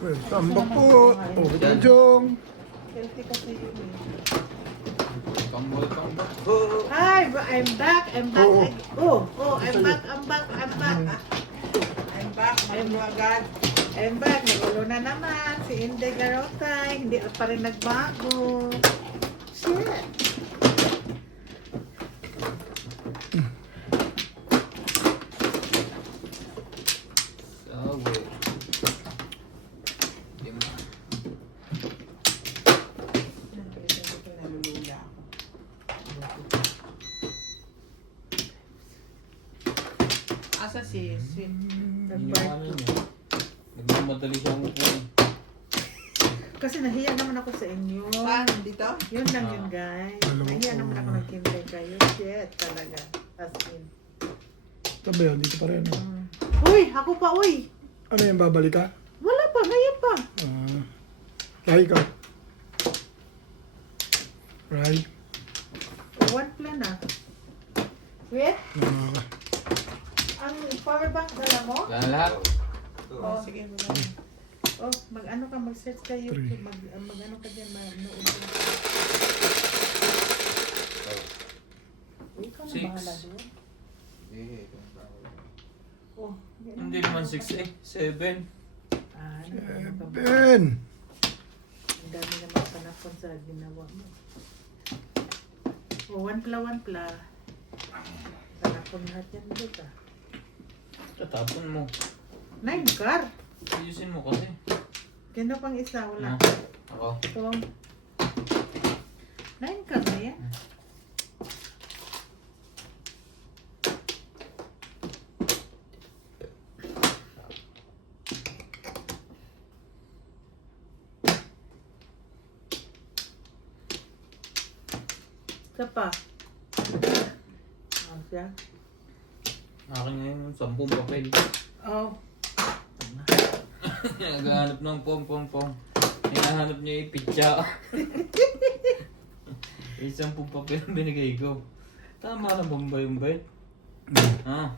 Tambak po. Oh, Jong. Healthy kasi yun eh. Tambol. Hi, I'm back. I'm back. Oo. I'm back. I'm back. I'm back. I'm back. I'm back. Nagulo na naman. Si Inday Garotay. Hindi pa rin nagbago. Shit. Sabi. Di mo. Nalulula ako. Asa si Sweet? Ano niya? Nagmamadali siya mo po. Kasi nahiya naman ako sa inyo. Saan? Dito? Yun lang yun, guys. Nahiya naman ako nagkintay kayo. Shit, talaga. As in. Sabi yun, dito pa rin. Uy, ako pa, uy. Ano yan, babalik ka? Wala pa, ngayon pa. Kaya ka. Right? One plan na. Wait, ang power bank dala mo? Yan lahat. Oh, sige. Oh, mag-ano ka, mag-search ka YouTube. Mag-ano ka dyan, manood ka. Uy, ikaw na 6. bahala doon. Oh, Hindi naman 6 eh. 7. ano ba? Ben! Ang dami naman panapon sa ginawa mo. Oh, one pla. Panapon lahat yan dito. Tatapon mo. 9 car. Ayusin mo kasi. Kano pang isa? Wala. Ako. Ito. 9 car na yan. Isa pa. Oh, siya. Akin ngayon 10 papel. Oh. Naghahanap ng pom. Hinahanap niya yung pitya. Isang papel ang binigay ko. Tama na ba yung bait? Ha?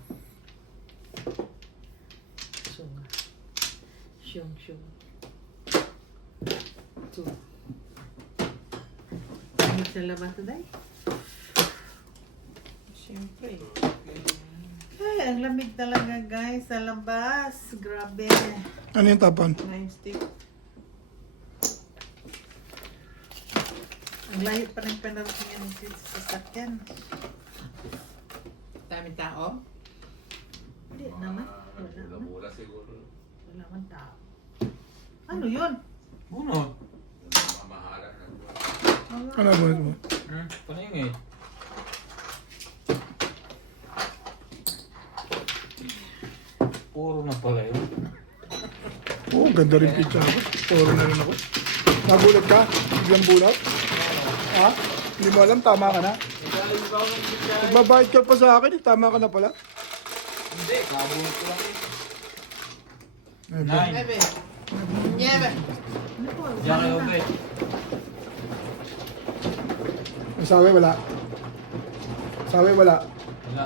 Siyong. Ito. Ano sa labas today? Siyempre. Ay, ang lamig talaga guys sa labas. Grabe. Ano yung tapan? 9 stick. Ang layo pa ng panarating sa sasakyan. Daming tao. Hindi naman. Wala naman. Mula siguro. Wala man tao. Ano yun? Bunot. Ano ba mo? Paningit. Puro na pala yun. Oo, ganda rin pizza ako. Puro na rin ako. Nagulat ka? Biglang bulat? Ha? Hindi mo alam, tama ka na? Naglalagay ba ako ng pitya? Nagbabait ka pa sa akin, tama ka na pala. Hindi, kabunot ko lang eh. 9. 9. Niebe. Ano po? Diyan kayo ba eh? Sabi wala. Sabi wala. Wala.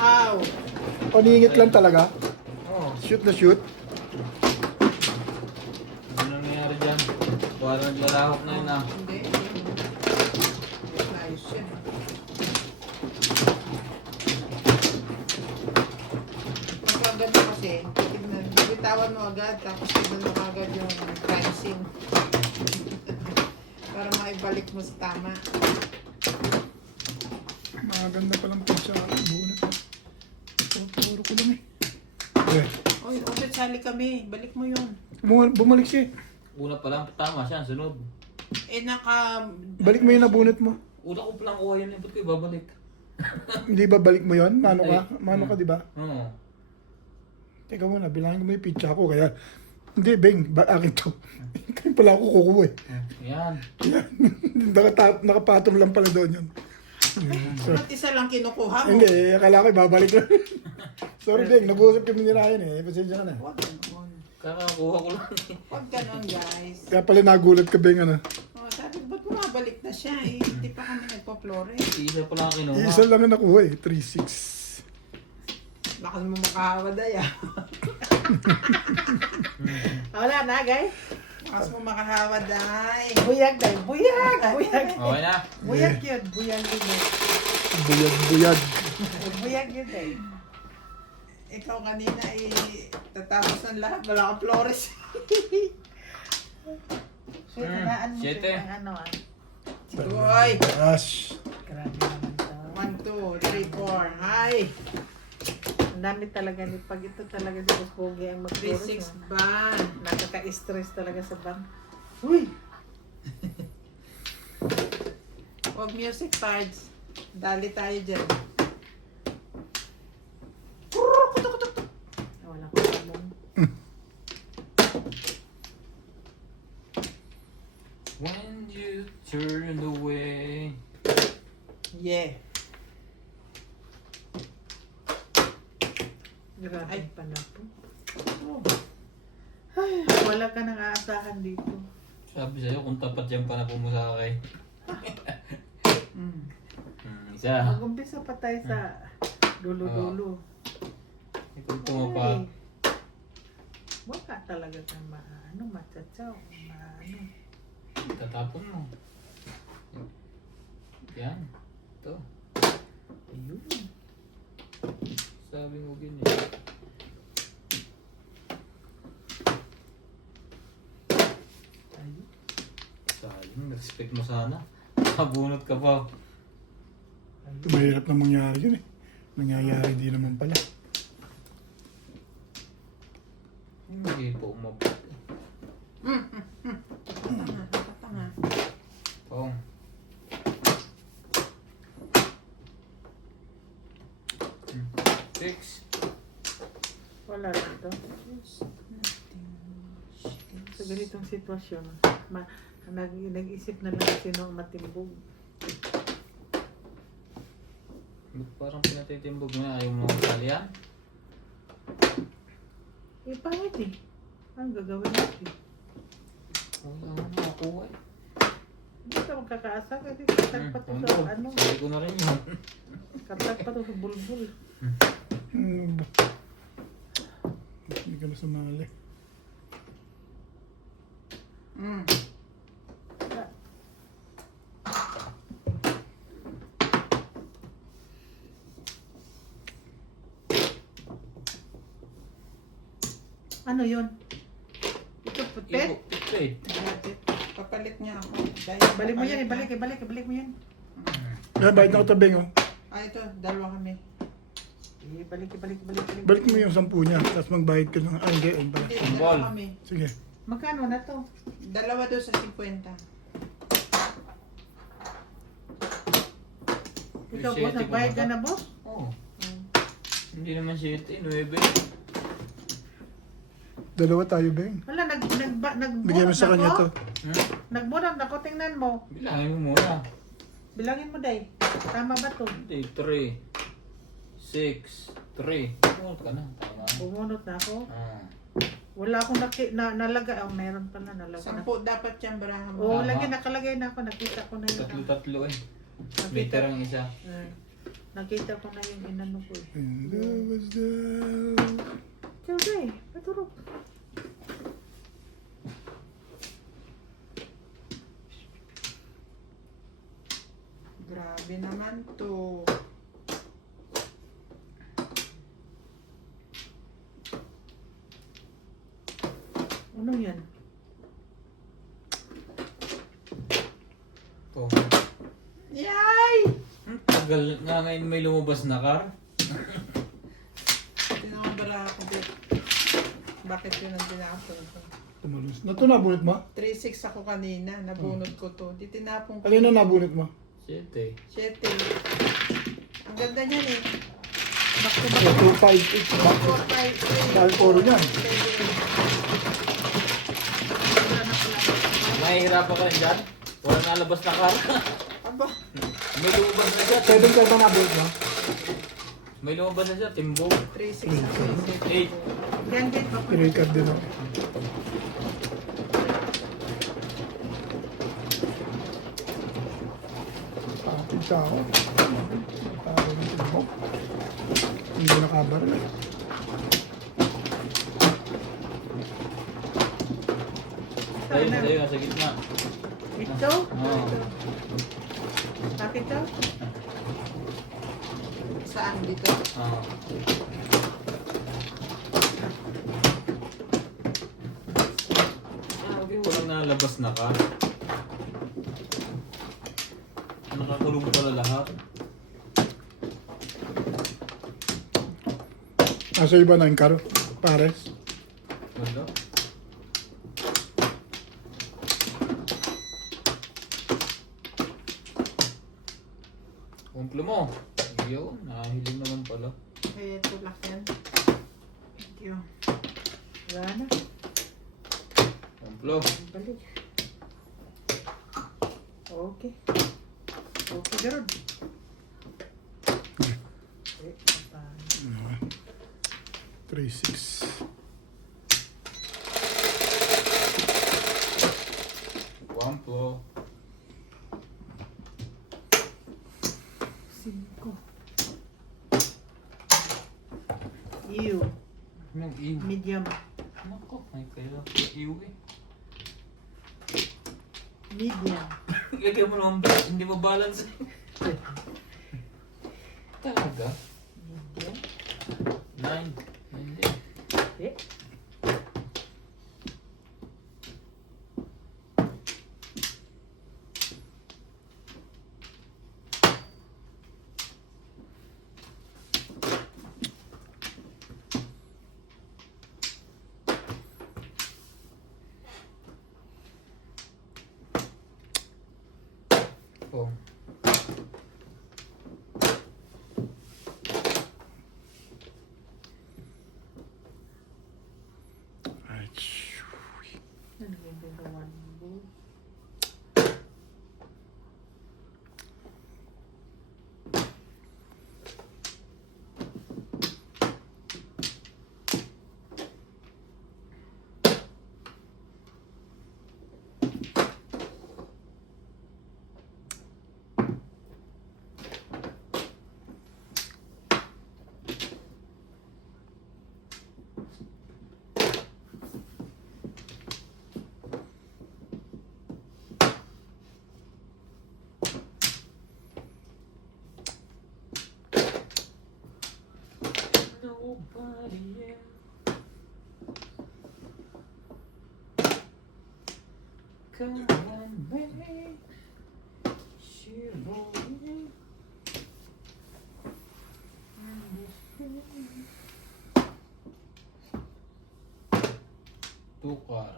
Ow. Paningit lang talaga. Oo. Shoot na shoot. Ano nangyayari dyan? Parang naglalahok na yun ah. Hindi. Ayos yan. Mas maganda kasi, tignan, bitawan mo agad, tapos tignan mo agad yung crime scene. Para maibalik mo sa tama. Maganda palang pizza ako. Bulat. Puro ko lang eh. Eh, Oy, ulit sali kami. Balik mo yun. bumalik siya eh. Una pa lang, tama siya, sunod. Eh, Balik mo yung nabunot mo. Una ko palang kuha yun, ba't ko ibabalik? Hindi ba balik mo yon? Mano ka? Ay. Mano ka, di ba? Oo. Teka muna, bilangin mo yung pizza ko. Kaya, hindi, Beng, akin to. Kaya pala ako kukuha eh. Yan. Yan. Nakapatong lang pala doon yun. So, ba't isa lang kinukuha mo? hindi, akala ko ibabalik lang. Sorry, Beng, nag-uusap kami ni Ryan eh. Pasensya ka na. Huwag ganon. Kakakuha ko lang eh. Huwag ganon, guys. Kaya pala nagulat ka, Beng, ano. Oh, sabi, ba't bumabalik na siya? Eh, hindi pa kami nagpa-flore. Isa pa lang kinuha. Isa lang ang nakuha eh, 3-6. Baka mo makahawaday ah. Wala na, guys. Mas mo makahawa, day. Buyag, day. Buyag! Buyag! Okay na. Buyag yun. Buyag yun, day. Buyag-buyag. Buyag yun, day. Ikaw kanina tatapos ng lahat. Wala kang flores. So, tinaan mo Siyete. siya ng ano, ah. Boy. Yes. Grabe naman to. 1, 2, 3, 4. Hi. Ang dami talaga ni pag ito talaga si Boss Pogi ang 3, mag-chorus. 6 ban. Nakaka-stress talaga sa band. Uy! Huwag music cards. Dali tayo dyan. Wala ko tamong. When you turn away. Yeah. Grabe Ay. pa na po. Ay, wala ka nang aasahan dito. Sabi sa'yo kung tapat yung panapo mo sa akin. Mm. Isa. Mag-umpisa pa tayo sa dulo-dulo. Ito tumapa. Ay, wala talaga kang matsatsaw. Tatapon mo. Yan. Ito. Ayun. Sabi mo ganyan. Ayun. Sayang, respect mo sana. Nakabunot ka pa. Mahirap na mangyari yun eh. Nangyayari di naman pala. Hindi po umabot. Tanga. Pong. Six. Wala dito. Sa ganitong sitwasyon, nag-isip na lang sino ang matimbog. Ba't parang pinatitimbog mo na ayaw mo makasali yan? Eh, pangit eh. Ang gagawin natin? Wala nga nakakuha eh. Hindi ka magkakaasa kasi katag pa to sa ano. Sabi ko na rin yun. Katag pa to sa bulbul. Hmm. Hindi ka na sumali. Mm. Ano yun? Ito putet? Wait. Papalit niya ako. Dahil Balik mo yan, papalit ibalik mo yan. Kaya bayad na ko tabing oh. Ah, ito. Dalawa kami. Ibalik. Balik mo yung 10 niya, tapos magbayad ka ng... Ah, hindi. Ayun pala. Hindi, Ball. dalawa kami. Sige. Magkano na to? Dalawa doon sa 50. Ikaw Siyete boss, nagbayad ka kumaka. na boss? Oo. Hindi naman 7, 9. Dalawa tayo, Beng. Wala, Bigyan mo sa kanya to. Nagbunot na ko, tingnan mo. Bilangin mo muna. Bilangin mo, day. Tama ba to? Hindi, 3. 6. 3. Bumunot ka na. Tama. Bumunot na ako. Ah. Wala akong nalagay. Oh, meron pala nalagay. 10 dapat yan, barahan mo. Oo, Tama. nakalagay na ako. Nakita ko na yun. Tatlo eh. Meter ang isa. Nakita ko na yung inano ko. And there was the... Ciao, day. Paturok. Grabe naman to. Ano yan? To. Yay! Tagal nga ngayon may lumabas na car. Tinakabara ako din. Bakit yun ang tinapon ko? Tumalus. Na to nabunot mo? 3-6 ako kanina. Nabunot ko to. Di tinapon ko. Kanina nabunot mo? 7. 7. Ang ganda niyan eh. Back to back. 2, 5, 8. 4, 5, 3. Dahil puro niyan. Mahihirapan ka rin dyan? Wala nalabas na car. Aba. May lumabas na siya. 7 ka ba nabunot mo? May lumabas na siya. Timbog. 3-6 ako eh. 8. Yan, get pa. I-record din ako. Pakit sa ako. Tao ng timbok. Hindi nakabar na. Ayun, na. ayun, sa gitna. Ito? Oo. Bakit to? Saan dito? Oo. Walang nalabas na ka. Nakakulong pala lahat. Nasa iba na yung karo. Pares. Wala. Kumplo mo. Yun, nakahiling naman pala. Eh, tulak yan. Thank you. Wala na. Kumplo. Balik. Okay. Okay, Garod. Eh, papa. 3-6. Kumplo. 5. Ew. Anong iw? Medium. Nako, ay kaya. Iw eh. Medium. Lagyan mo naman ba? Hindi mo balance eh. Talaga? Medium. 9. Hindi. Eh. Oh. Right. Ano yung gagawan mo? Nobody else. Come on, baby. She rolling. Tukar.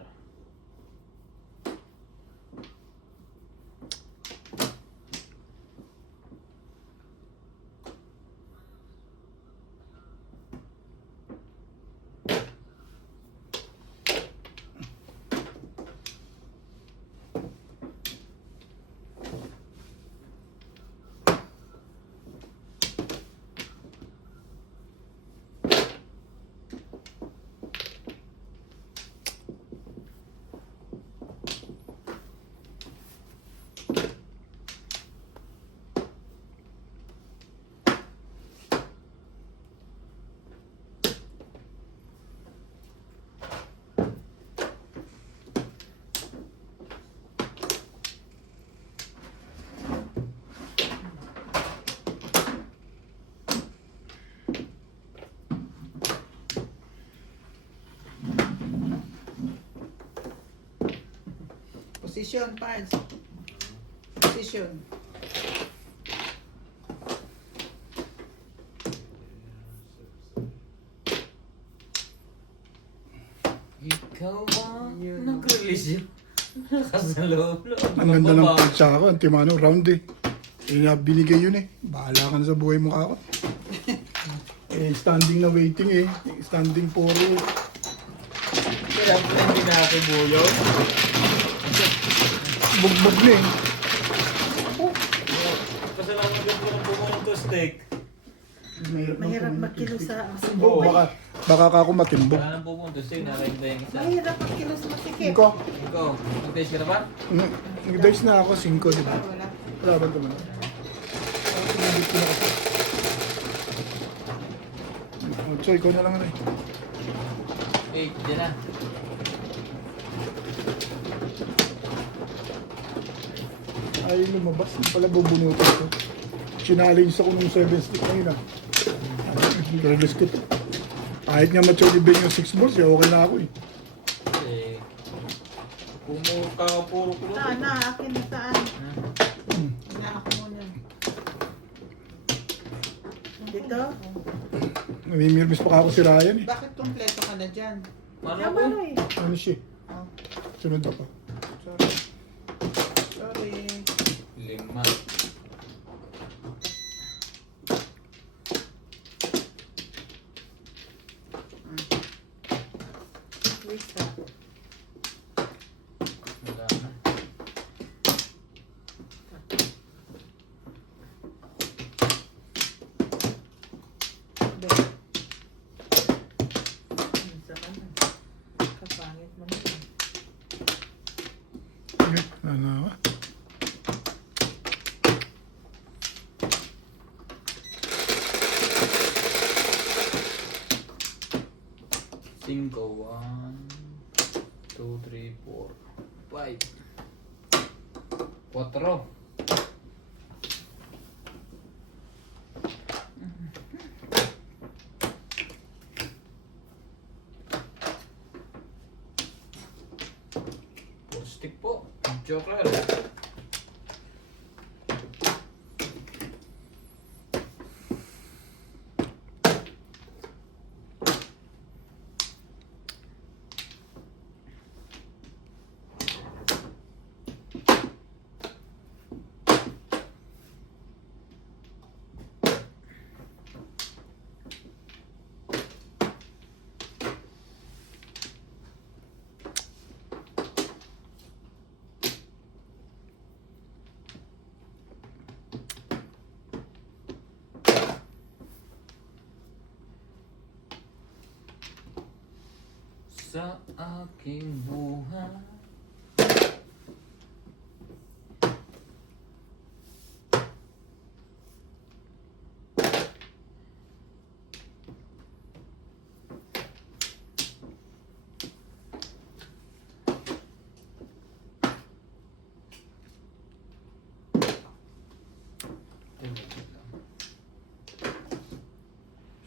Position, parts. Position. Ikaw ba? Nag-release yun? Lakas na loob. Ang ganda ng pitsa ko. Ang timano, round eh. Binigay yun eh. Bahala ka na sa buhay mo ako. Standing na waiting eh. Standing puro. Kailangan ko na hindi na ako buyo. Bugbog na eh. Pasalamat ko ng bumunto steak. Mahirap magkilos sa Oo, baka ka ako matimbog. Wala nang pupunto steak, nakainda yung isa. Mahirap magkilos sa masikip. Cinco. Ikaw, mag-taste ka na ba? Nag-dice na ako, 5, di ba? Wala. Wala ba naman? Sinabit ko na kasi. Choy, ikaw na lang ano eh. 8, dyan na. Ay, lumabas. Yung pala bubunutin ko. Challenge ako nung 7 stick ngayon ah. Release ko to. Kahit nga mature din yung 6 balls, eh, okay na ako eh. Eh, puro ko Saan na? Akin na saan? Inaak mo na. Dito? Namimirmis pa ako si Ryan eh. Bakit kompleto ka na dyan? Ano Tama ko? na eh. Ano siya? Oh, Sunod ako. sorry. Sorry. 5. Wait ka. Wala na. Be. Minsan ka na. Kapangit mo na yun. Okay, ano ako? Cinco. 1, 2, 3, 4, 5. 4. Four stick po. Joker. Sa aking buhay.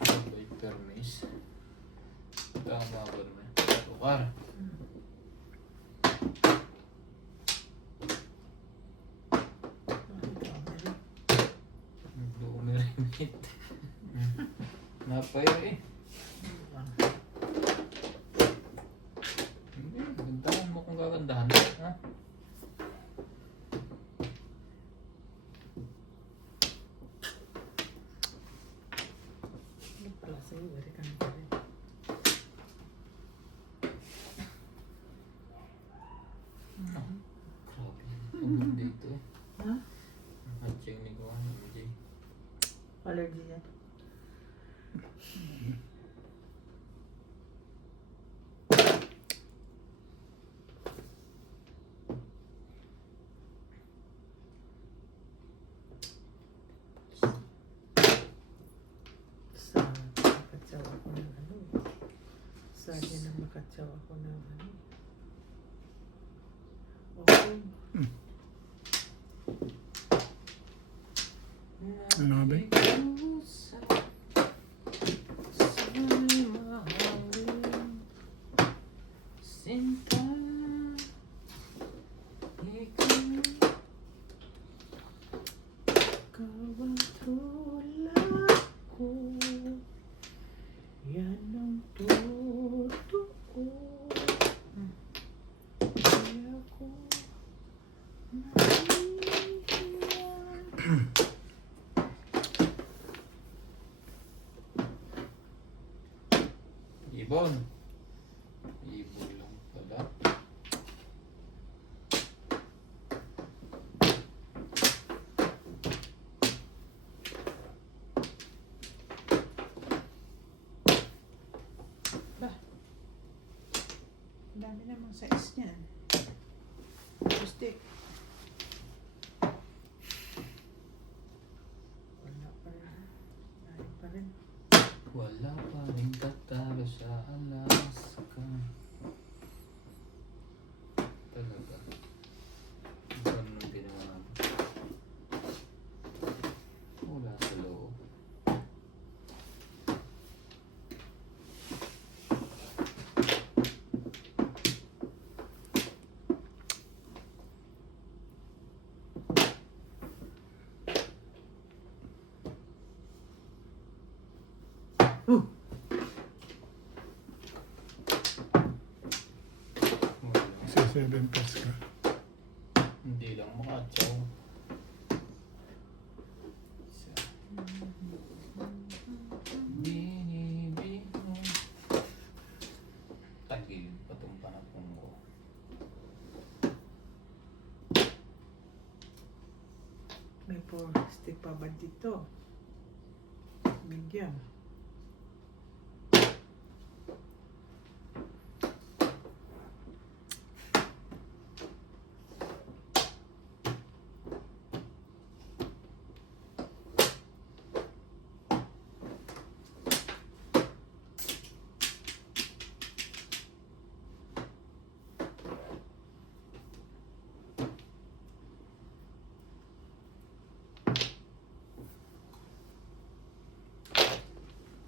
Sabay permis. Tama ba naman? Tukar. Nag-umirimit. Napayo eh. Hindi, gandahan mo kung gagandahan. Ha? Ano pala sa'yo? Wari ka na pala. Grabe. Ang dito eh. Ha? Hatsing ni ko. Jay. Allergy yan. Sa makatsawa ko ng ano. Sa akin ang makatsawa ko ng ano. Okay. Ano nga ba? Sinta, Ikaw ang tulad ko. Yan ang totoo. Kaya ko nahihiyan. Ibon. Ibon lang pala. Ang dami namang size niyan. Stick. Wala pa rin. Dahil pa rin. Wala pa rin tatalo sa Alaska. 7 pairs ka. Hindi lang makatsaw. Binibino. Tagil pa itong panapong ko. May 4 stick pa ba dito? Bigyan.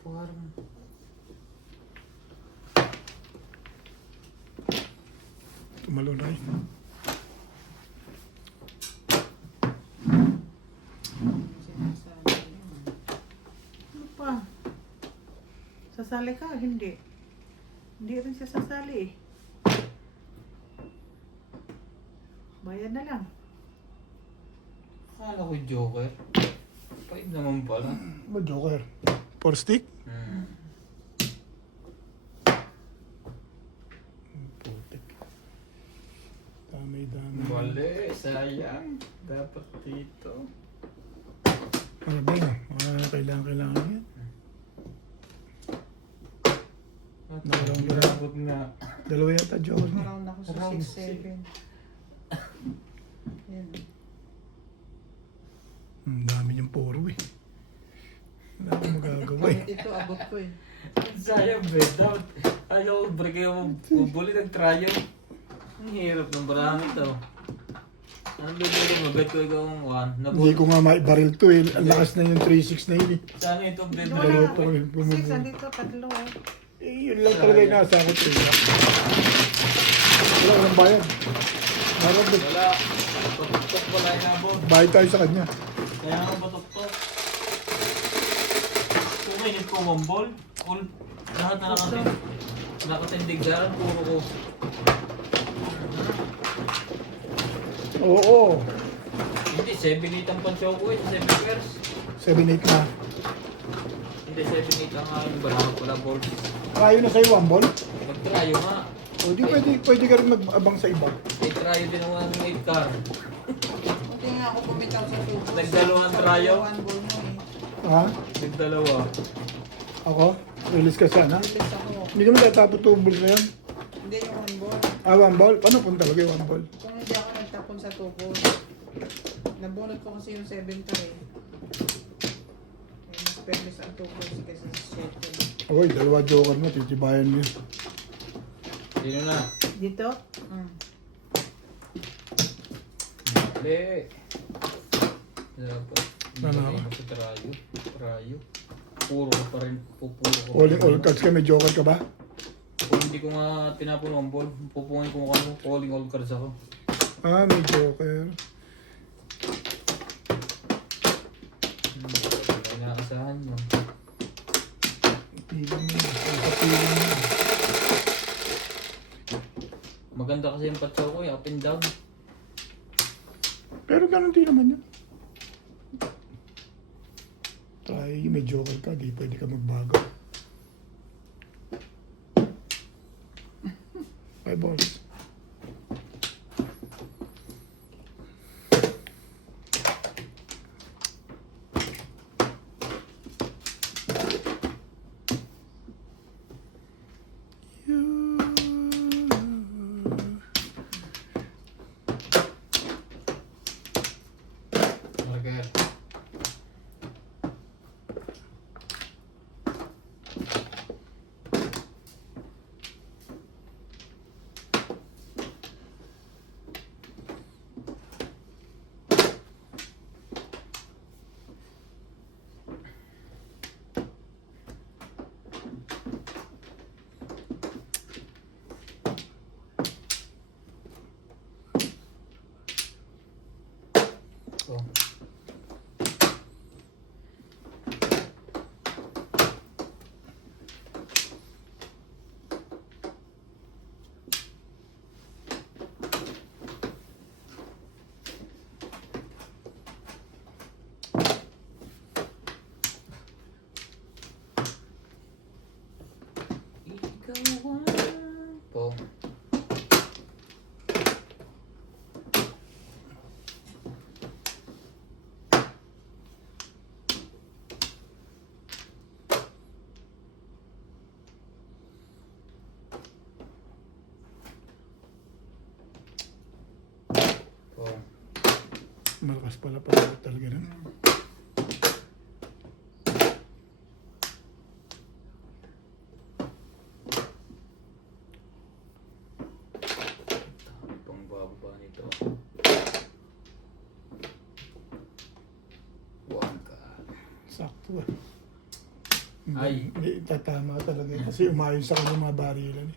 Parang Tumalo na yun. Sinasabi yun. Ano pa? Sasali ka? Hindi. Hindi rin siya sasali eh. Bayad na lang. akala ko Joker. Pait naman pala. Ba, Joker? 4 stick? Putik. Dami. Mali, sayang. Dapat dito. Ano ba yun? Kailangan yan. At Naroon ba? nabot nga. Dalawa yata Joker niya. Around ako sa Around 6-7. Yan. Dami niyang puro eh. Wala akong magagawa eh. Kahit ito, abot ko eh. Sayang, bet out. Ayaw, break yung bubuli, nag-try yun. Ang hirap ng barangay to. Ano bibili mo? Bet ko ikaw ang 1. Hindi ko nga maibaril to eh. Ang lakas na yung 3-6 na yun eh. Sana ito bet Wala Dalawa nga. pa kami 6, bumubuli. andito, tatlo eh. Eh, yun lang talaga yung nasa akin eh. Wala kang bayad. Marap eh. Wala. Patok-tok pala yung nabot. Bayad tayo sa kanya. Kaya nga patok-tok. Kung mainit ko mambol, all, lahat na nakatindig dyan, puro ko. Oo. Hindi, 7-8 ang pansyaw ko eh, 7 pairs. 7-8 na. Hindi, 7-8 ang aking balakot pala balls. Kayo na sa'yo, one ball. Mag-tryo nga. O di pwede ka rin mag-abang sa iba. May tryo din ang 8 car. Buti nga ako bumitaw sa tubos. Nagdalawang tryo? One ball mo eh. Ha? Nagdalawa. Ako? Release ka sana? Bilis ako. Hindi naman tatapos 2 balls na yan. Hindi yung one ball. Ah, one ball? Paano kung talaga yung one ball? Kung hindi ako nagtapon sa tubos. Nabunot ko kasi yung 7 to eh. Mas permis ang tubos kasi sa 7. Oy, dalawa joker mo, titibayan mo yun. Sino na? Dito? Hindi. Dapat. Ano? Sa tryo. Tryo. Puro ko pa rin. Pupuro ko. All cards ka, may joker ka ba? Kung hindi ko nga tinapon ang ball, pupungin ko ano, calling all cards ako. Ah, may joker. Kaya inaasahan nyo. Piling mo. Sa piling mo. Maganda kasi yung patsaw ko eh, up and down. Pero ganun din naman yun. Try, may joker ka, di pwede ka magbago. 5 balls. Marker. malakas pala talaga nun. Pang baba nito. Buwan ka. Sakto ah. Ay. Hindi, tatama talaga yun. Kasi umayon sa kanya mga barilan eh.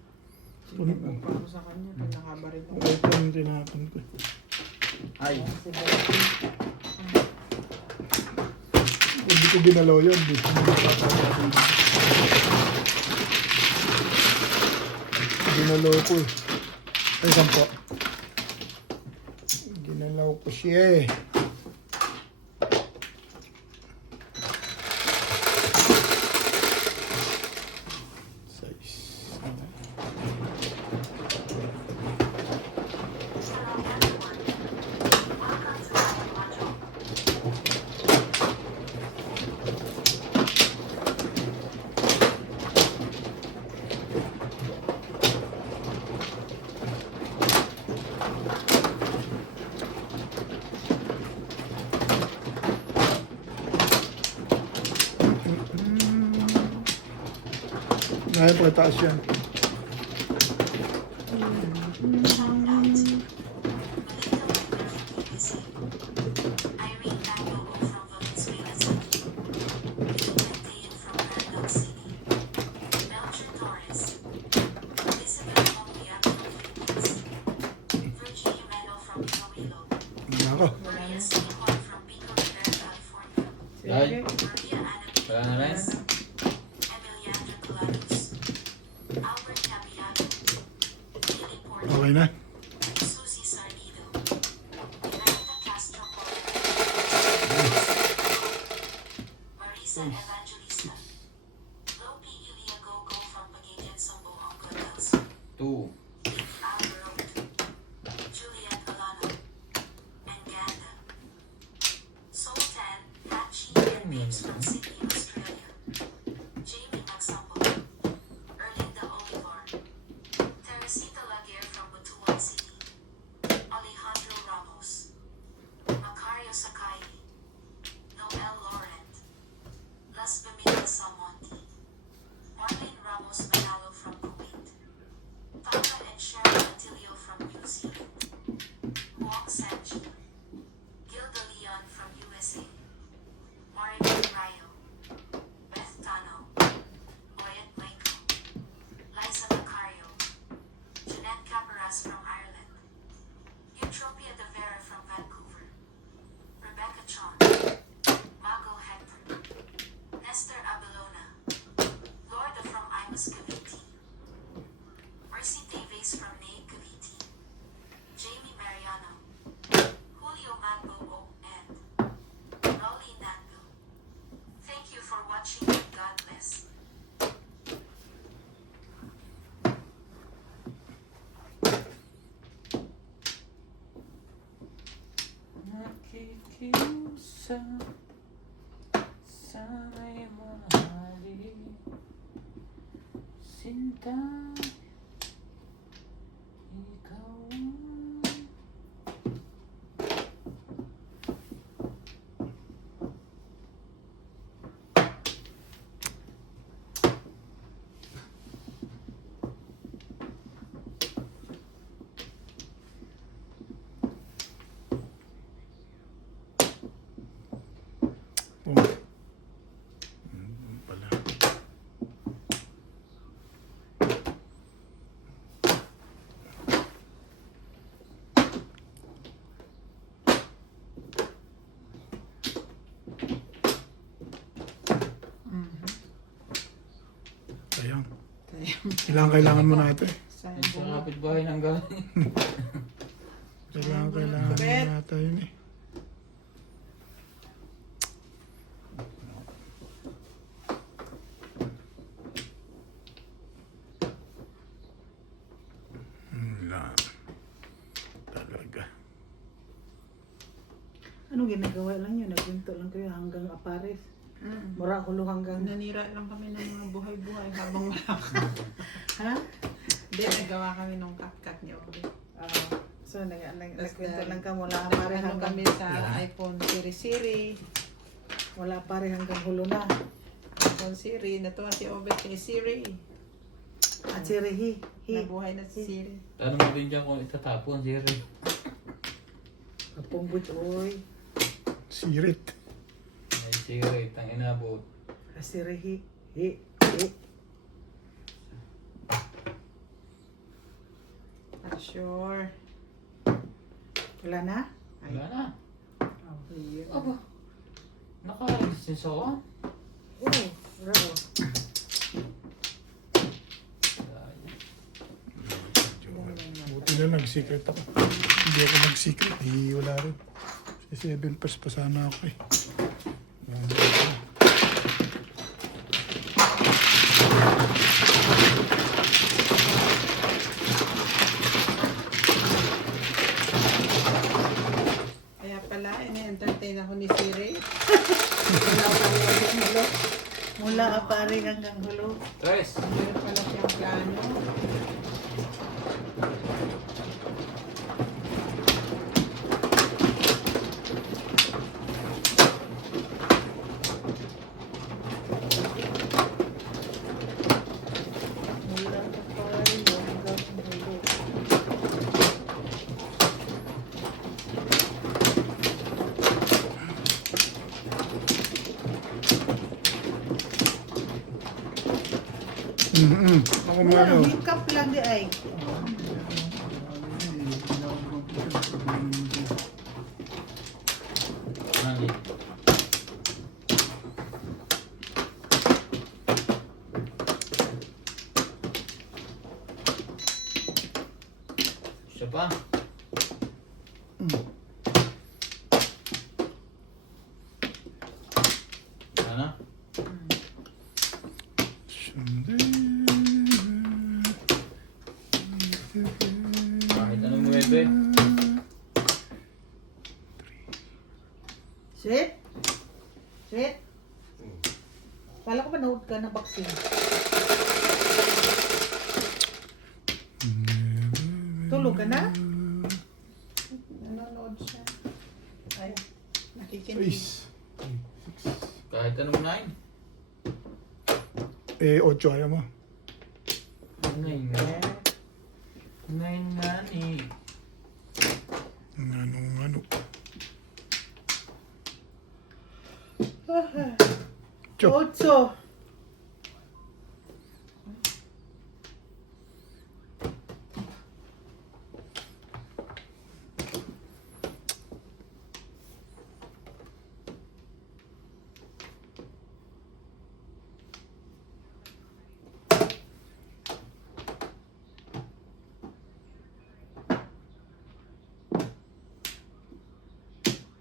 Sige, para sa kanya, pag nakabaril mo. Ito yung tinapon ko. Ay. Hindi ko ginalaw yun. Hindi ko ginalaw ko eh. Ay, saan po? Ginalaw ko siya eh. Ngayon pagkataas yan. Nako. Ay. Wala na rin. Okay na. Two. Nakikiusa sana'y mahalin sinta ikaw Pala. Sayang. Kailangan mo natin. Sayang sa bunga. kapitbahay ng galing. Kailangan mo natin yun eh. Lang. Talaga. Ano ginagawa lang yun? Nagpinto lang kayo hanggang Apares. Mura kulo hanggang... Nanira lang kami ng mga buhay-buhay habang wala ka. Ha? Hindi, nagawa kami nung cut-cut niya. Okay. So, Tapos nagkwento lang ka mula Ano pare hanggang, kami sa iPhone Siri. wala pare hanggang hulo na. iPhone Siri. Natuwa si Obet kay Siri. At si Rihi. Nabuhay na si Siri. Ano mo din dyan kung itatapon, Jerry? Kapumbut, oy. Sirit. Ay, Jerry, tang inabot. At si Rihi. Hi. Not sure. Wala na? Wala na. Oh, iya. Aba. Naka-alis din sa on. Oo, bravo. Buti na nag-secret ako. Hindi ako nag-secret. Wala rin. Si 7 pa sana ako eh. Kaya pala, ini-entertain ako ni Siri. Mula pare hanggang hulo. Tres. Meron pala siyang plano. Mula pare hanggang hulo. Ako Wala, ano. hiccup lang di ay. Nani. Siya pa. Ano? Kahit anong 9. Sweet? Sweet? Kala ko ba naud ka na vaccine? Tulog ka na? Nanonood siya. Ay, nakikinig. Ace. Kahit anong 9. 8 ayaw mo. 9 na. 9 na eh. Ano. Chok. Otso.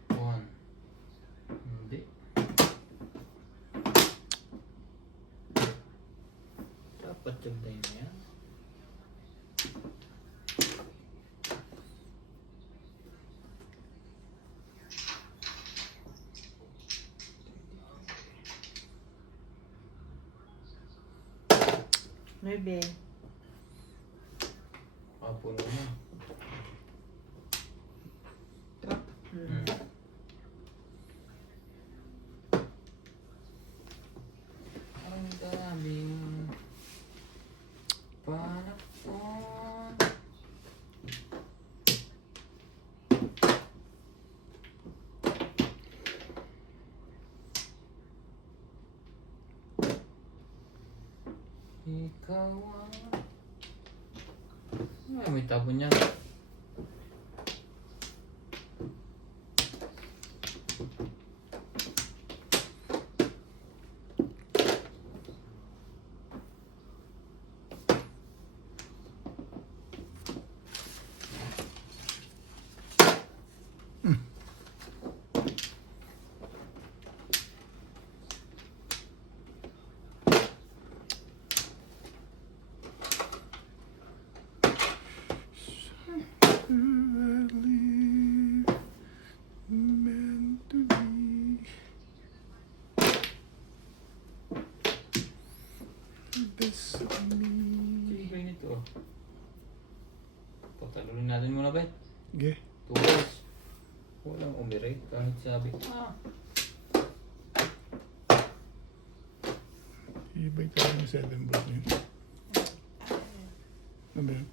One. Hindi. Dapat yung time na yan. Maybe. Puno na. Hmm. Ang daming panapon. Ikaw ang... Ay, may tabon yan. Tibay nito. Patalunin natin muna, Bet. Sige. Tuwas. Walang umire. Kahit sabi, Ibay tayo ng 7 balls na yun. Ano ba yun?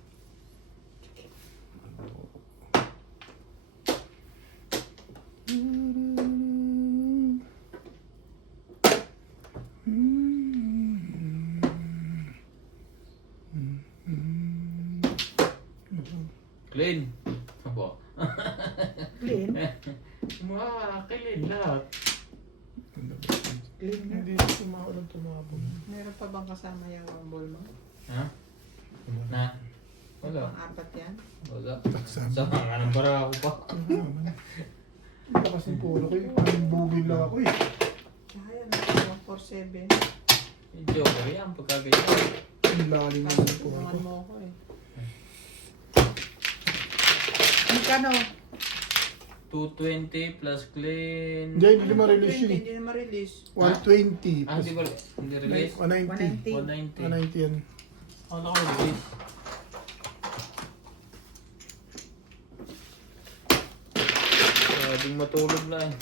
clean. Abo. Clean. Clean lahat. Clean na. Hindi na tumawalang tumabog. Meron pa bang kasama yung one ball mo? Ha? Na? Wala. Pang-apat yan? Wala. Sabi. Sa ka ng bara ako pa. Ano naman? Hindi kasi puro ko eh. Ang bugil lang ako eh. Kaya na, 147. Yung joker yan, pagkaganyan. Ang lalim ng Kaso puro ko. tulungan mo ako eh. Magkano? 220 plus clean. Hindi, hindi ma-release yun eh. Hindi na ma-release. 120 Ah, plus hindi ba? Hindi release? 190. 190. 190 yan. Ano ko release? Pwedeng matulog na eh.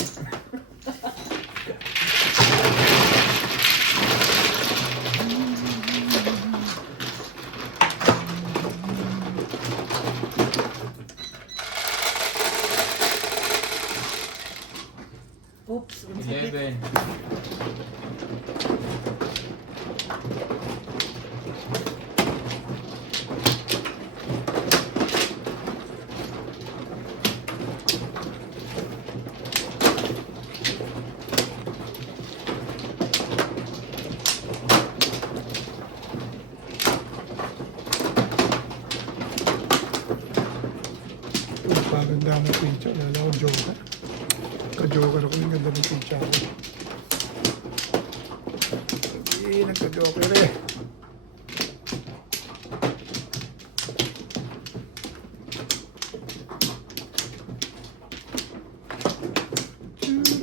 Oops, ang sakit. 11. Paganda mo pizza. Lala ko joker. Ka-joker ako. Ang ganda ng pizza ko. Hindi, nagka-joker eh.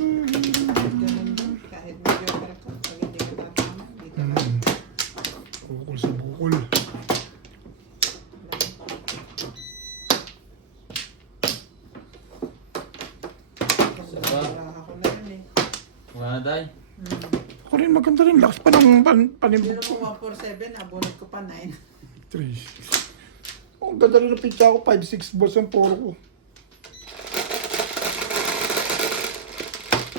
Ganun din. Kahit medyo ka, pag hindi ka tatama, hindi ka Bukol sa bukol. Kasi wala ako na yun eh. Wala na tayo. Ako rin maganda rin. Lakas pa ng panibok Pero ko. kung 147, abunod ko pa 9. 3. Oh, ganda rin ng pizza ko. 5-6 balls ang puro ko.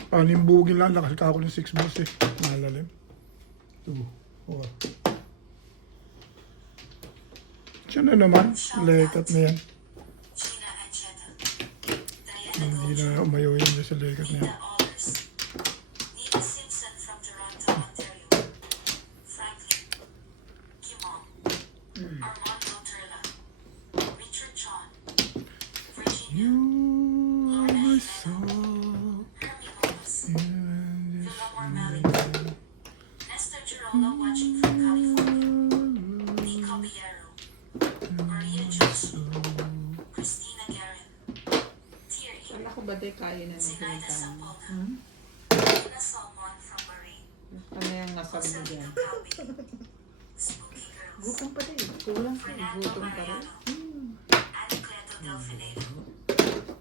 Panimbugin lang. Lakas ka ako ng 6 balls eh. Malalim. 2. 4. Siya na naman. Lekat na yan. Hindi na umayo yun sa lekat na yan. Nina Simpson from Toronto, Ontario. Franklin. Kimon. Armando Turla. Richard John. Virginia. You are my soul. Hermie Lopez. You and this Villamor Malik. Nestor Girola watching from California. Lee Caballero. Maria Josie. Christina Guerin. Thierry. Wala ko ba di kaya na ng Zinaida pinuntahan? Sampolna. Nina Salmon from Bahrain. Ano yung nasal mo dyan? Spooky Girls. Gutom pa din. Kulang pa. Fernando Gutom pa rin. Mariano. Anacleto Delfinedo.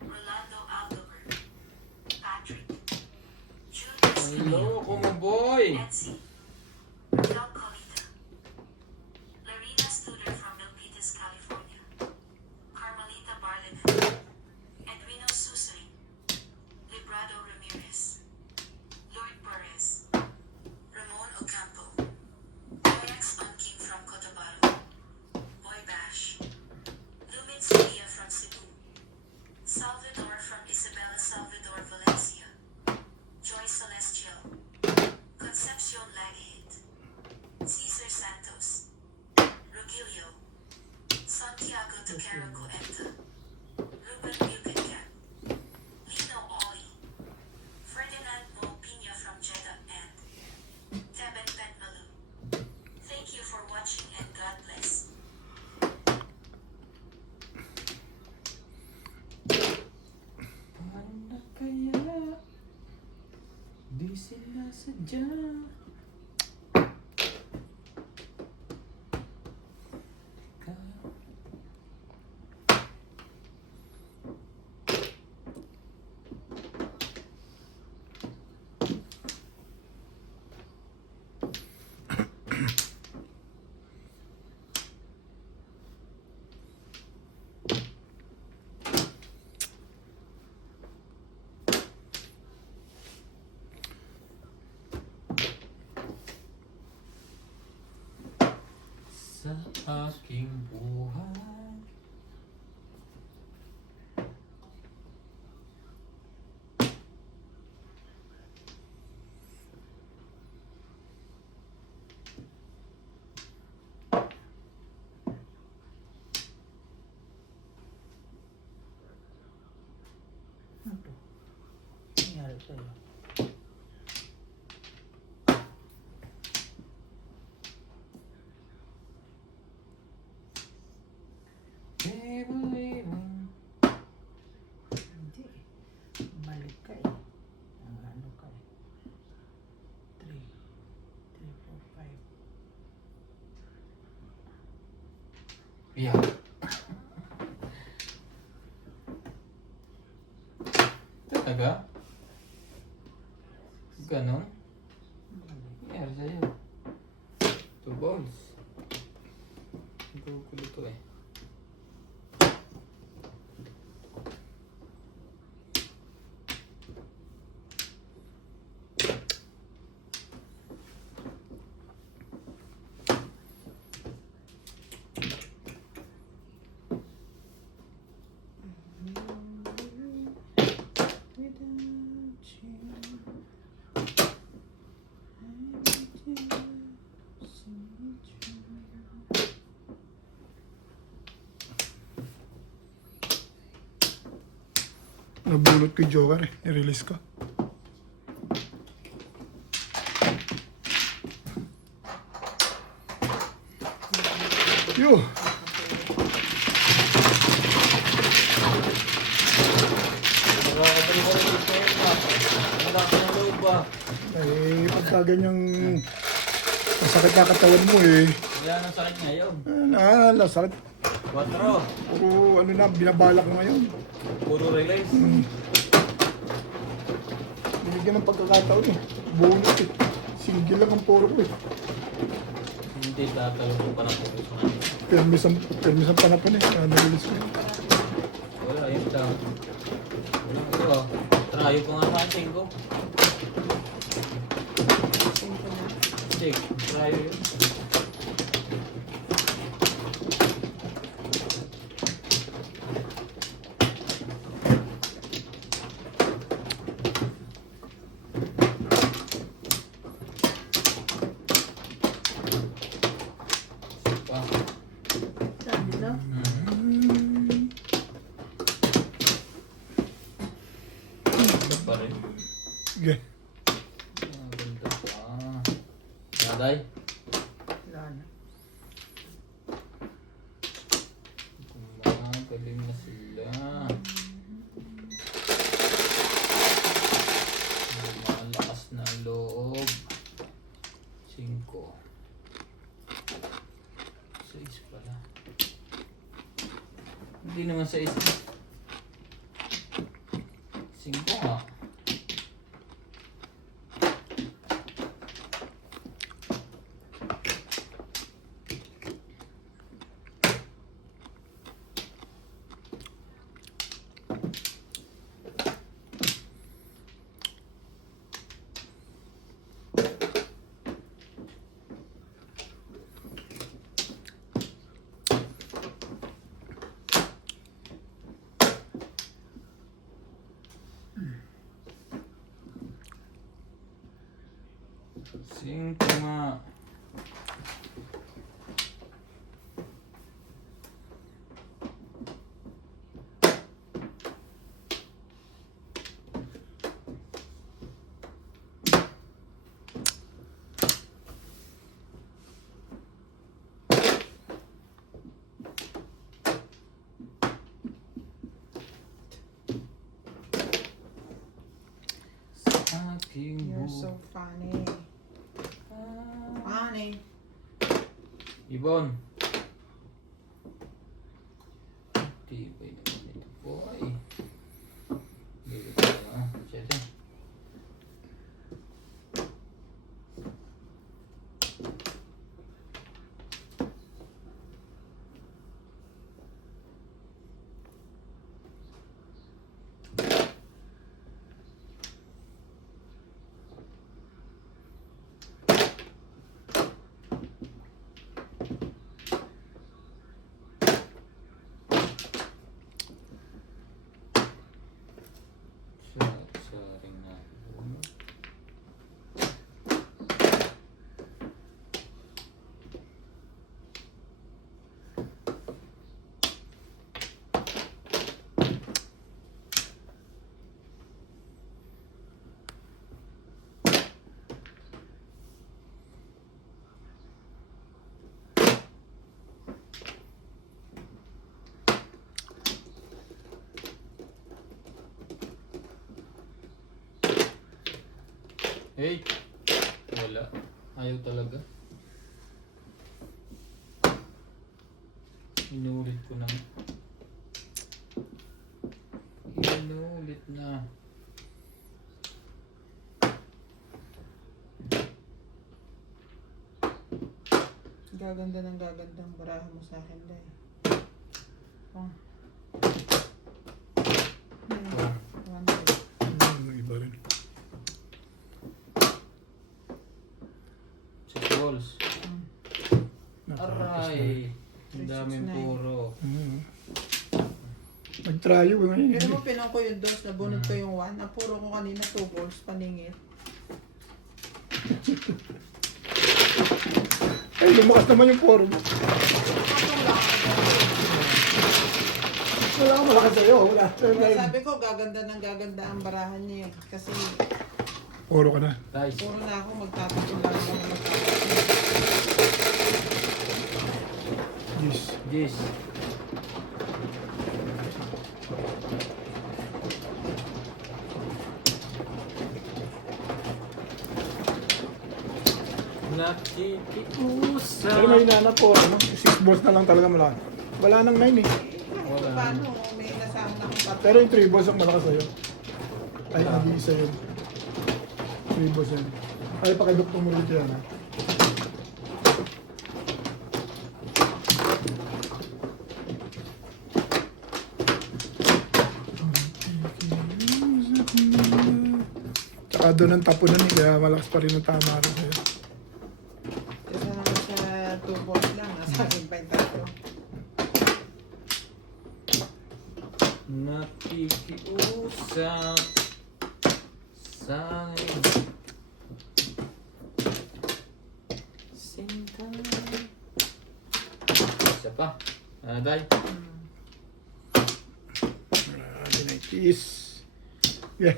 Rolando Aldover. Patrick. Julius. Hello, kumaboy! Etsy. Raquel Colita. Larina Studer from Milpitas, California. Carmelita Barlina. Edwino Susay. Librado Ramirez. Lloyd Perez. Ramon Ocampo. Oyax King from Cotabato. Boy Bash. Lumin Sophia from Cebu. Salvador from Isabela Salvador Valencia. Joy Celestial. Concepcion Lagahit. Cesar Santos. Rugilio. Santiago Toquero Coenta. Ruben Buchancan. Lino Oli. Ferdinand Mo Pina from Jeddah and Teben Petmalu. Thank you for watching and God bless. Paano na kaya? Di sila sadya. Ka- aking buhay. Ano to? Nangyari sa'yo? Be believing. Hindi. Balik ka eh. Ang ano ka eh. 3, 4, 5. Yeah. Talaga? Ganon? Nangyari sa'yo. 2 balls. Gugulo to eh. Nabulot ko yung Joker eh. I-release ko. Yo! Nakakatalo ko rin ito eh. Nakakatalo ba? Eh, pagka ganyang masakit na katawan mo eh. Wala nang sakit ngayon. Sakit. 4. Puro ano na, binabalak ko ngayon. Puro release. Binigyan ng pagkakataon eh. Bonus eh. Single lang ang puro ko eh. Hindi tatalo ko pa ng focus ko ngayon. Permis ang panapon eh. Release ko. Wala, yun lang. Wala ko. Trayo ko nga sa 5 ko. Check. Trayo yun. Pa. Sabi daw. Ano pa rin? Sige. Ganda pa. Naday? Wala na. Galing na sila. Malakas na ang loob. 5. 6 pala. Hindi naman 6. 5 nga. Cinco nga. Sa aking You're so funny. Funny. Ibon. Tibay naman ito po ay. Dito tayo. Siyete. Hey! Wala. Ayaw talaga. Inulit ko na. Inulit na. Gaganda ng gagandang baraha mo sa akin, Day. Oh. One, two. Iba rin. Six balls. Aray! Ang daming 369. puro. Nag-tryo ba ngayon? Pero mo pinang ko yung dos, nabunod ko yung 1. Ang puro ko kanina 2 balls, paningit. Ay, lumakas naman yung forum. Wala akong malakas sa'yo. Wala. Sabi ko, gaganda ng gaganda ang barahan niya eh. Kasi Puro ka na. Guys, puro na ako magtatapon lang ako ng magtatapon. Yes. this. Nakikiusap. Pero may hinanap po, 6 balls na lang talaga malakas. Wala nang 9 eh. Wala. Paano? May nasama na akong Pero yung 3 balls ang malakas sa'yo. Ay, nag-iisa yun. 3 balls yan. Ay, pakidok mo rito yan ha. Tsaka doon ang tapunan eh, kaya malakas pa rin ang tama rin sa'yo. Kasi naman sa 2 balls lang, nasa akin pa yung tatlo. Nakikiusap sa'yo. Sinta. Isa pa. Ano tayo? Marami na itis. Yeah.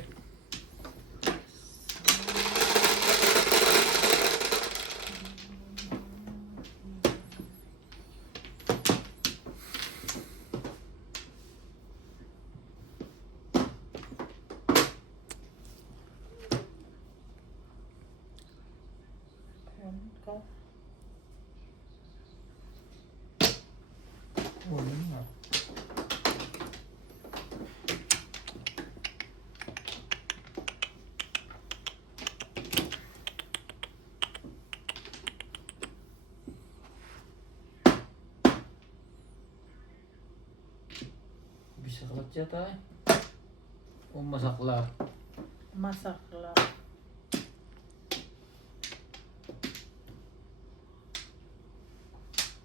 Wala na. Bisaklat yata eh. O masakla. Masakla.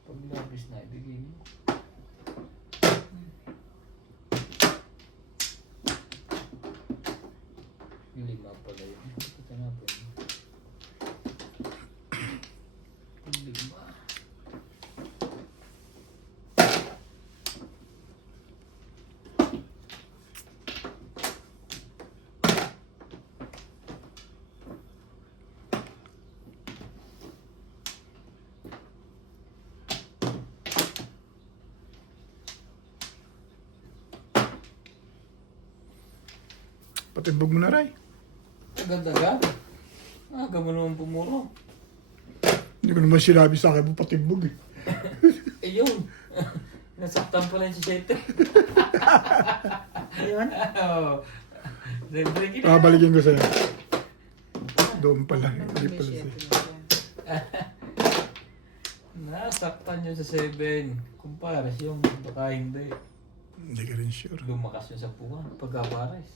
Pag labis na ibigay mo. Lima pala yun. Ito na po yun. Lima. Patimbog mo na, Ray. Agad-agad. Aga mo naman pumuro. Hindi ko naman sinabi sa akin mo patimbog eh. Eh yun. Nasaktan pala yung si Sete. Ayun. Oo. Siyempre kita. Babalikin ko sa'yo. Doon pala. Hindi pala May sa'yo. shit na siya. Nasaktan yun sa 7. Kumpares yung baka hindi. Hindi ka rin sure. Lumakas yun sa puwan. Pagkapares.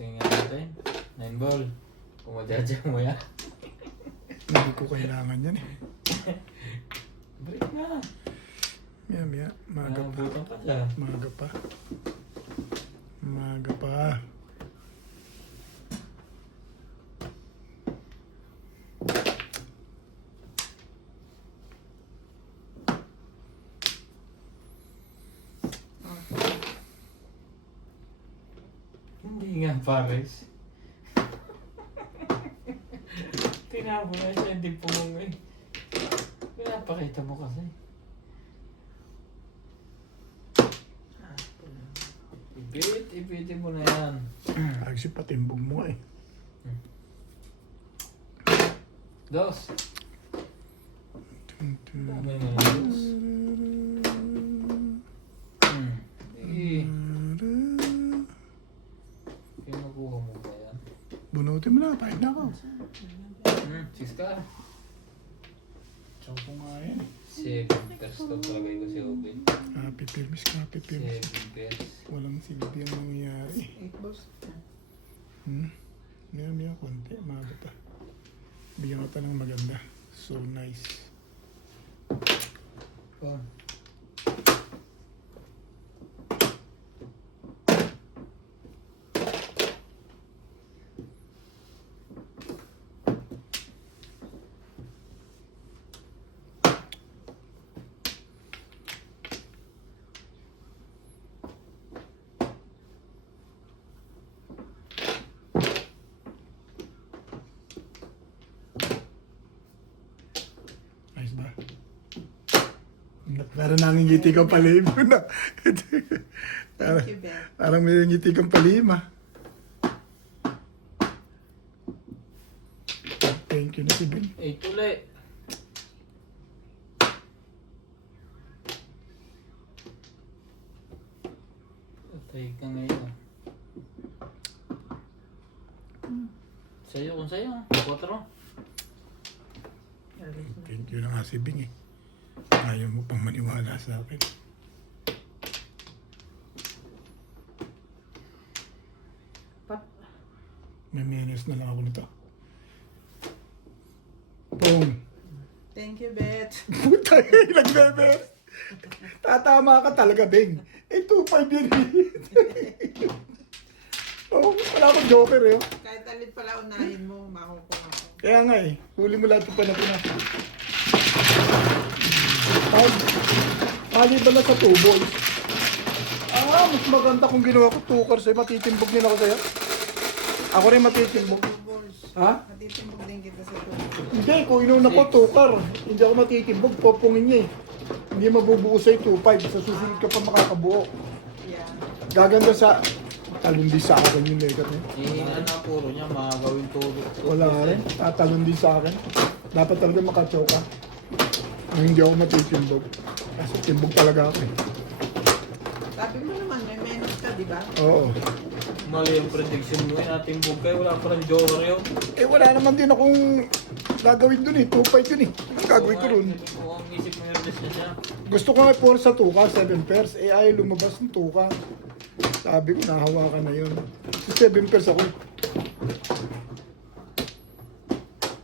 Tingnan natin. 9 ball. Pumadadya mo yan. Hindi ko kailangan yan eh. Break na. Maya. Maga pa. Nabutan ka dyan. Maga pa. Maga pa. Hindi nga pares. Tinabo na siya, hindi pumungoy. Pinapakita mo kasi. Ibit mo na yan. Kasi patimbog mo eh. Dos. May mga dos. Eh, kinukuha mo ba yan? Bunutin mo na, pahit na ako. 6 ka. Choco nga yan eh. 7 pairs to palagay ko si Obin. Pipirmis ka, pipirmis. 7 pairs. Walang silbi ang nangyayari. 8 balls. Maya konti, maaga pa. Bigyan ka pa ng maganda. So nice. Oh. Nice ba? Parang nangingiti kang palim na. parang, Thank you, Ben. parang may ngiti kang palim ah. Thank you na si Ben. 8 ulit. Patay ka ngayon. Sa'yo kung sa'yo. 4. Thank you na nga si Bing eh. Ayaw mo pang maniwala sa akin. May menace na lang ako nito. Boom! Thank you, Bet. Puta eh, nagbebe. Tatama ka talaga, Bing. 2-5 yan eh. Oh, wala akong joker eh. Kahit alin pala unahin mo, makukuha ko. Kaya nga eh, huli mo lahat yung panapuna. Maliban na sa 2 balls. Mas maganda kung ginawa ko 2 cards eh. Matitimbog nila ako sa'yo. Ako rin matitimbog. 2 balls. Ha? Matitimbog din kita sa 2. Hindi, kung inuna ko 2 car, hindi ako matitimbog. Popongin niya eh. Hindi mabubuo sa'yo 2-5. Sa susunod ka pa makakabuo. Yeah. Gaganda sa... Talon din sa akin yung legat eh. Hihinga na puro niya, makagawin tulog. Wala ka rin. Tatalon din sa akin. Dapat talaga makachow ka. Ang hindi ako matitimbog. Kasi timbog talaga ako eh. Sabi mo naman, may menos ka, di ba? Oo. Mali yung prediction mo, natimbog kayo, wala pa rin joker yun. Eh wala naman din akong gagawin dun eh. 2-5 yun eh. Anong gagawin ko dun? Oo, ang isip mo yung release na siya. Gusto ko nga i-pour sa 2 ka, 7 pairs. Eh ayaw lumabas ng 2 ka. Sabi ko, nahawakan na yun. Sa 7 pairs ako.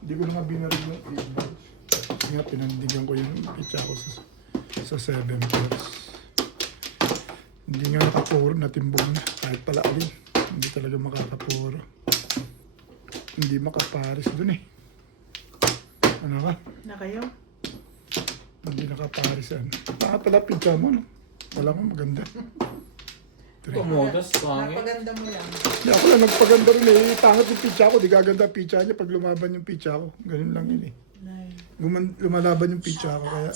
Hindi ko na nga binarig ng 8 balls. Kasi nga, pinandigan ko yung pitcha ko sa 7 pairs. Hindi nga nakapuro, natimbog na. Kahit pala alin. Hindi talaga makakapuro. Hindi makaparis dun eh. Ano ka? Na kayo? Hindi nakaparisan. Pala pitcha mo, no? Wala mo, maganda. Tumodas, pangit. Napaganda mo lang. Hindi ako lang nagpaganda rin eh. Pangat yung pitcha ko, di gaganda pitcha niya pag lumaban yung pitcha ko. Ganun lang yun eh. Lumalaban yung pitcha ko. Kaya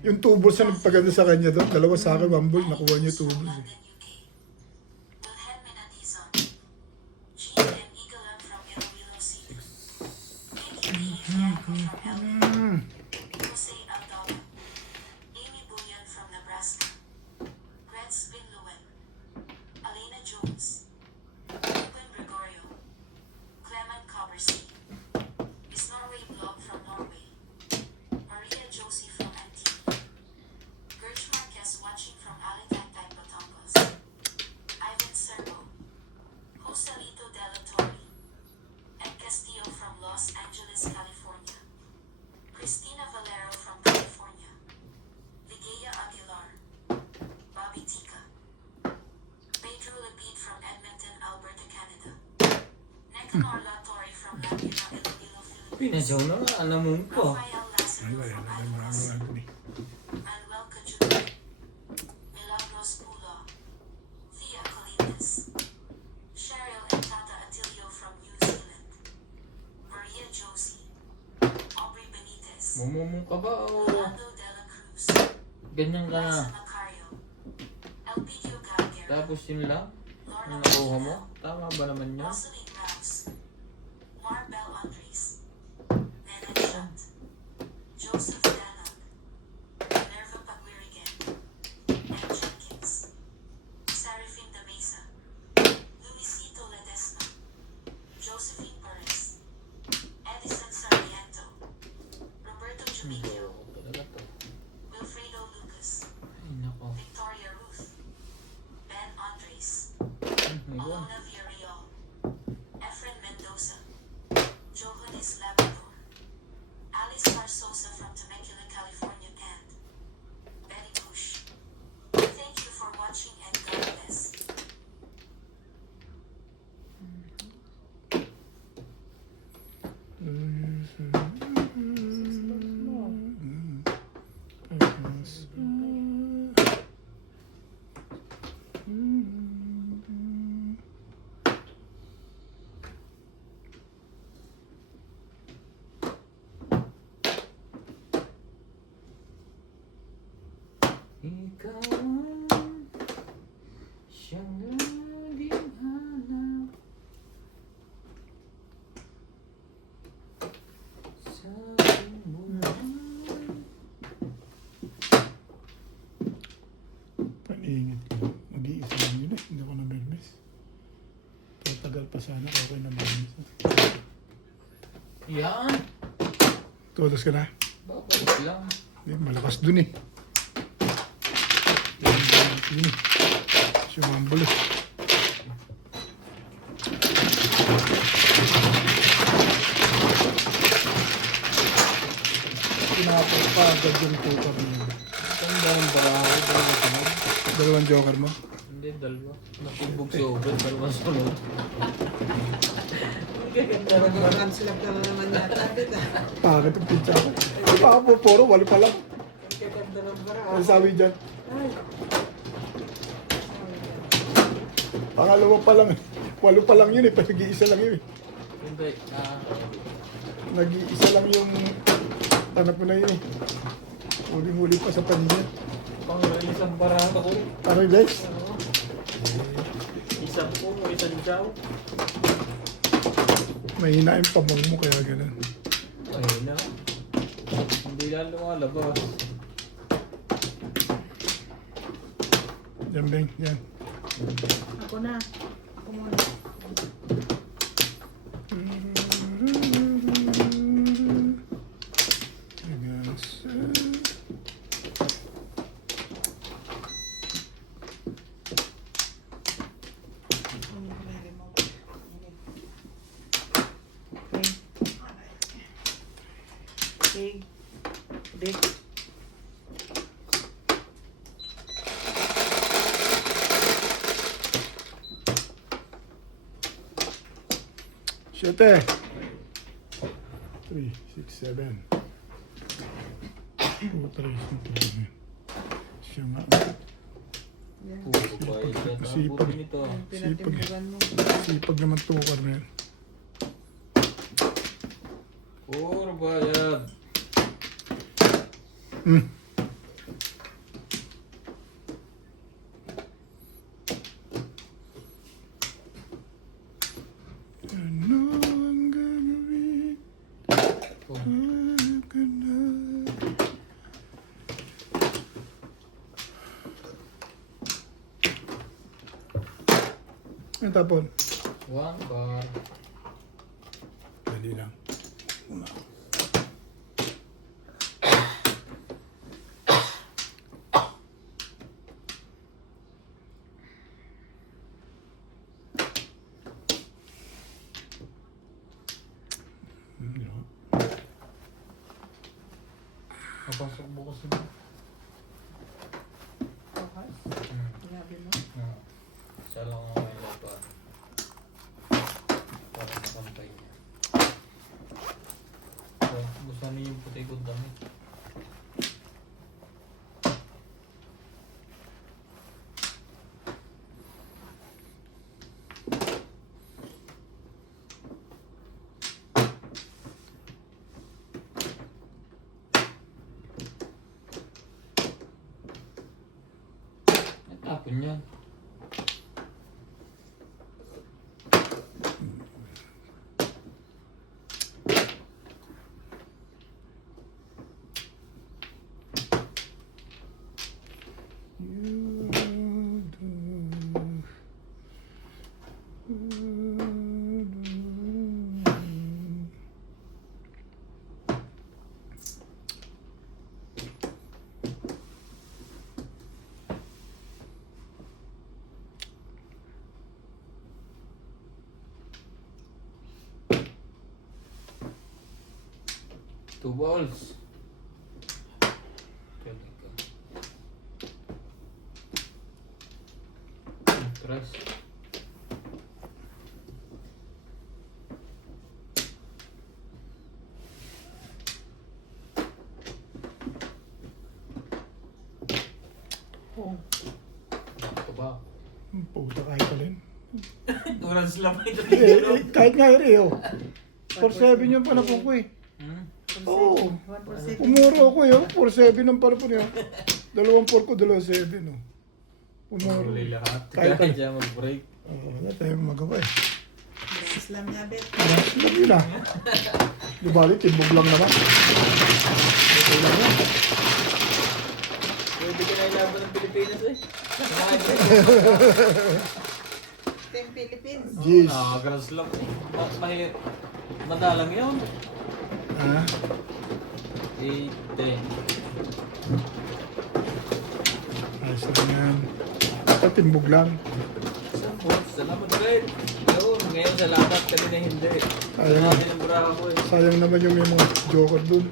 yung 2 balls na nagpaganda sa kanya doon, 2 sa akin, 1 ball, nakuha niya 2 balls eh. Wilhelmina Dizon. Jean and Eagle from Iloilo City. Vicky Bianco from LA. Jose Aldana. Amy Bullion from Nebraska. Gretz Vinluen. Alena Jones. Ruben Gregorio. Clement Copperstein. Miss Norway Blog from Norway. Maria Josie from Antigua. Gersh Marquez watching from Alicante, Batangas. Ivan Servo. Joselito Della Torre. Ed Castillo from Los Angeles, California. Christina Valero from California. Ligaya Aguilar. Bobby Tika. Pedro Lapid from Edmonton, Alberta, Canada. Necanor Latorre from Laguna, Iloilo, Philippines. Pinadyaw na nga, alam mo po. Rafael Lazaro Ay, from alam Almas. mo eh. Manuel Cajun. Milagros Pula. Thea Colinas. Cheryl and Tata Atilio from New Zealand. Maria Josie. Aubrey Benitez. Mumumong ka ba o? Rolando Ganyan ka na. Liza Macario, Elpidio Galguero, Tapos yun lang? Lorna Ang nakuha mo? Maldonado, Tama ba naman yun? Jocelyn Rouse, Marbel Andres, Nena Shot, Joseph Danog, Minerva Paguirigan, M. Jenkins, Serafin de Mesa, Luisito Ledesma, Josephine Perez, Edison Sarmiento, Roberto Jumilio, Loko talaga to. Wilfredo Lucas, Ay, nako. Victoria Ruth, Ben Andres, May one. Alona Villarreal, Efren Mendoza, Johannes Labrador, Alice Barsosa from Temecula, California, and Betty Bush. Thank you for watching and God bless. Ikaw ang siyang laging hanap sa aking buhay. Paningit ko. Mag-iisa lang yun eh. Hindi ako na-nervous. Tatagal pa sana ako na nervous. Yan! Todos ka na? Babalik lang. Hindi, malakas dun eh. Yun eh. Sumambol eh. Pinapos pa agad yung poker niya. Saan ba yung baraho? Dalawa sunod? Dalawang joker mo? Hindi, dalawa. Nakibog si Obed, dalawa sunod. Nagkaroon sila ka na naman yata. Bakit ang pizza ko? Ay, baka po, puro, walo pa lang. Kaganda ng bara. Ano sabi dyan? Pangalawa pa lang eh. Walo pa lang yun eh. Nag-iisa lang yun eh. Hindi, Nag-iisa lang yung tanap mo na yun eh. Huling-huli pa sa paningin. pang isang baraho ko. Ano yung guys? Isang po, isang chow. Mahina yung pamong mo kaya ganun. Ayun na. Hindi lang lumalabas. Yan Beng, yan. Ako na. Ako muna. Yes. Okay. Dick. Siete. 3, 6, 7. 2, 3, 4. Siya nga. Puro bayad yan. Ang Sipag. buti nito. Pinatimbugan mo. Sipag naman tukar na yan. Puro bayad. Hmm. Ano ang gagawin? Oh, Ka na. Ang tapon. one bar. Dali lang. Una. Yun. Napasok bukas na. Okay. Sinabi mo. Siya lang ang may lapa. Para makampay niya. So, gusto niyo yung puti kong damit. 2 balls. Tres. Oh, Ako ba? puta kahit alin. Durang slam ito. Kahit nga rin, oh. 4-7 yung panapon ko eh. Hmm? Oo. 1%. Umuro ako eh, oh. 4-7 ang panapon eh. 2-4 ko, 2-7, oh. Umuro. Huli lahat. Kahit Kaya siya mag-break. Wala tayong magawa eh. Islam niya, bet. Alam yun ah. Di bali, timbog lang naman. Okay lang yan. Pwede ka na ilaban ng Pilipinas eh. Team Philippines. Jeez. Nakakaras lang. Madalang yun. Ah, 8, 10. ayos lang yan. Ito, timbog lang. Isang boss, salamat rin. Yun, ngayon salamat kami na hindi. Ayun. Sabi ng Bravo eh. Sayang naman yung may mga joker dun.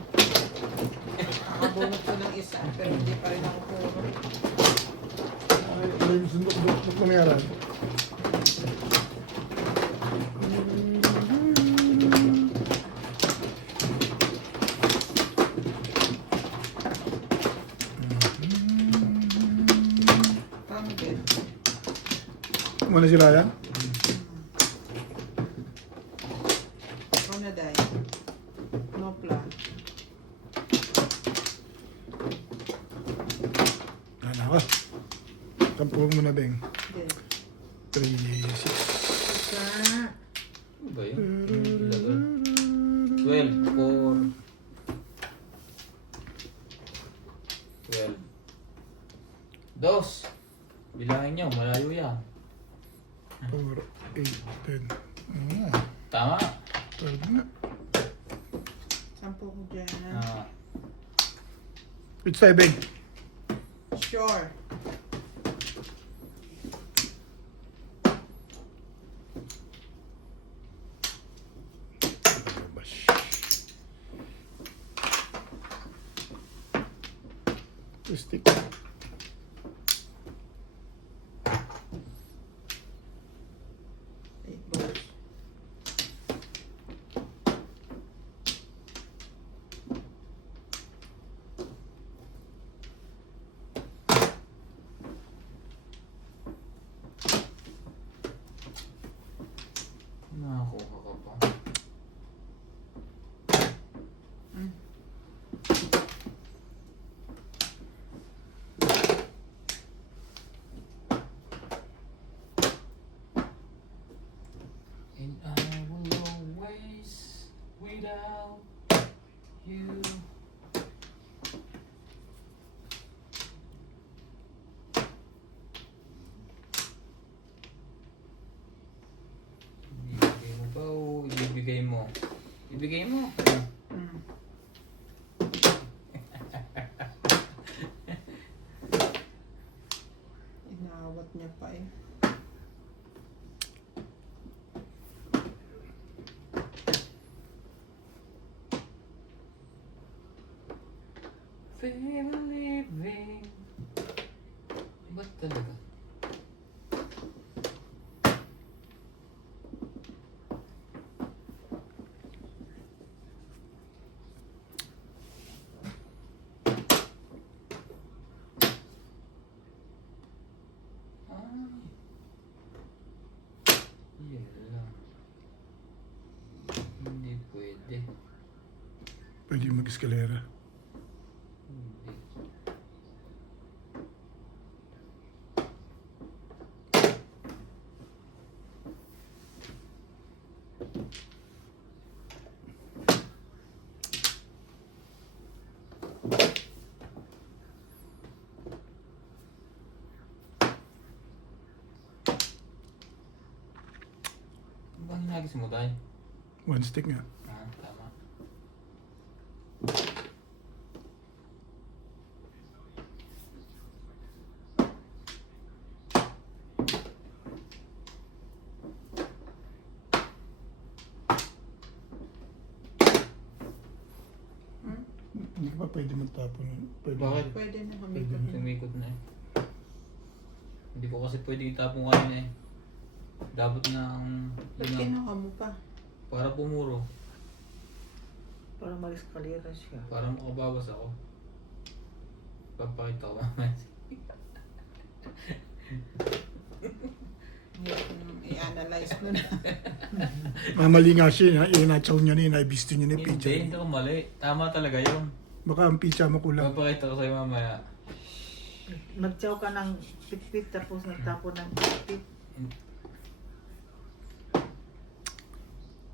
Nakabunot ko ng isa, pero hindi pa rin ako puro. Ay, ano yung sundok-dok na nangyari? Tama din. Kumana si Ryan? Ikaw na, Day. No plan. Ano ako? Tampo mo na, Beng. Hindi. 3, 6. Isa. Ano ba yun? 12, 4. 12. 2. Bilangin niyo, malayo yan. 4, 8, 10. Tama. 12 na. Sampo ko dyan. Ah, Which side, Beng? Sure. Stick. Eight balls. nakakuha ko pa. And I will always without you. Ibigay mo ba o ibibigay mo? Ibigay mo. Mm. Inaawat niya pa eh. Feel living. Ba't talaga? Yan lang. Hindi pwede. Pwede mag-eskalera. Hindi. Ano ba hinagis mo tayo? One stick nga. Ah, tama. ba pwede magtapon? Pwede. Bakit? Pwede na humikot. Tumikot na eh. Hindi ko kasi pwede itapong kanina eh. Dapat na ang Ba't kinuha mo pa? para pumuro. Para mag-eskalera siya. Para makabawas ako. Papakita ko mamaya. I-analyze mo na. Mamali nga siya, inachaw niya na, inabisto niya na yung Hindi, pizza. hindi ko mali. Tama talaga yun. Baka ang pizza mo kulang. Papakita ko sa'yo mamaya. Nagtsaw ka ng pitpit tapos nagtapon ng pitpit.